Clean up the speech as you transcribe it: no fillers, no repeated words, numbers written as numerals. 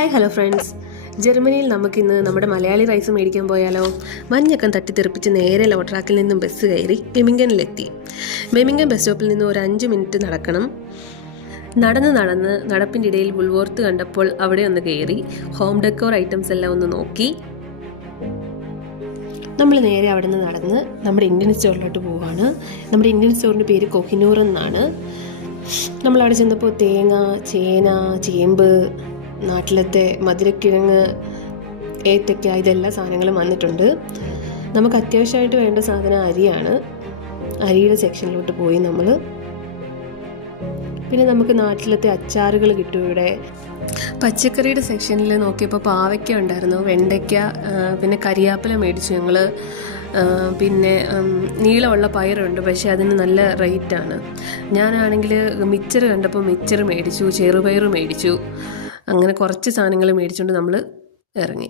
Hi hello friends, ജർമ്മനിയിൽ നമുക്കിന്ന് നമ്മുടെ മലയാളി റൈസ് മേടിക്കാൻ പോയാലോ? മഞ്ഞൊക്കെ തട്ടിത്തെറിപ്പിച്ച് നേരെ ലോട്രാക്കിൽ നിന്നും ബസ് കയറി മെമിംഗനിലെത്തി. മെമിംഗൻ ബസ് സ്റ്റോപ്പിൽ നിന്ന് ഒരു 5 മിനിറ്റ് നടക്കണം. നടപ്പിൻ്റെ ഇടയിൽ വുൾവോർത്ത് കണ്ടപ്പോൾ അവിടെ ഒന്ന് കയറി ഹോം ഡെക്കോർ ഐറ്റംസ് എല്ലാം ഒന്ന് നോക്കി നമ്മൾ നേരെ അവിടെ നിന്ന് നടന്ന് നമ്മുടെ ഇന്ത്യൻ സ്റ്റോറിലോട്ട് പോവുകയാണ്. നമ്മുടെ ഇന്ത്യൻ സ്റ്റോറിൻ്റെ പേര് കൊഹിനൂർ എന്നാണ്. നമ്മളവിടെ ചെന്നപ്പോൾ തേങ്ങ, ചേന, ചേമ്പ്, നാട്ടിലത്തെ മധുരക്കിഴങ്ങ്, ഏത്തക്ക, ഇതെല്ലാ സാധനങ്ങളും വന്നിട്ടുണ്ട്. നമുക്ക് അത്യാവശ്യമായിട്ട് വേണ്ട സാധനം അരിയാണ്. അരിയുടെ സെക്ഷനിലോട്ട് പോയി നമ്മൾ. പിന്നെ നമുക്ക് നാട്ടിലത്തെ അച്ചാറുകൾ കിട്ടും ഇവിടെ. പച്ചക്കറിയുടെ സെക്ഷനിൽ നോക്കിയപ്പോൾ പാവയ്ക്ക ഉണ്ടായിരുന്നു, വെണ്ടയ്ക്ക, പിന്നെ കരിയാപ്പില മേടിച്ചു ഞങ്ങൾ. പിന്നെ നീളമുള്ള പയറുണ്ട്, പക്ഷേ അതിന് നല്ല റേറ്റാണ്. ഞാനാണെങ്കിൽ മിച്ചർ കണ്ടപ്പോൾ മിച്ചർ മേടിച്ചു, ചെറുപയർ മേടിച്ചു. അങ്ങനെ കുറച്ച് സാധനങ്ങൾ മേടിച്ചുകൊണ്ട് നമ്മൾ ഇറങ്ങി.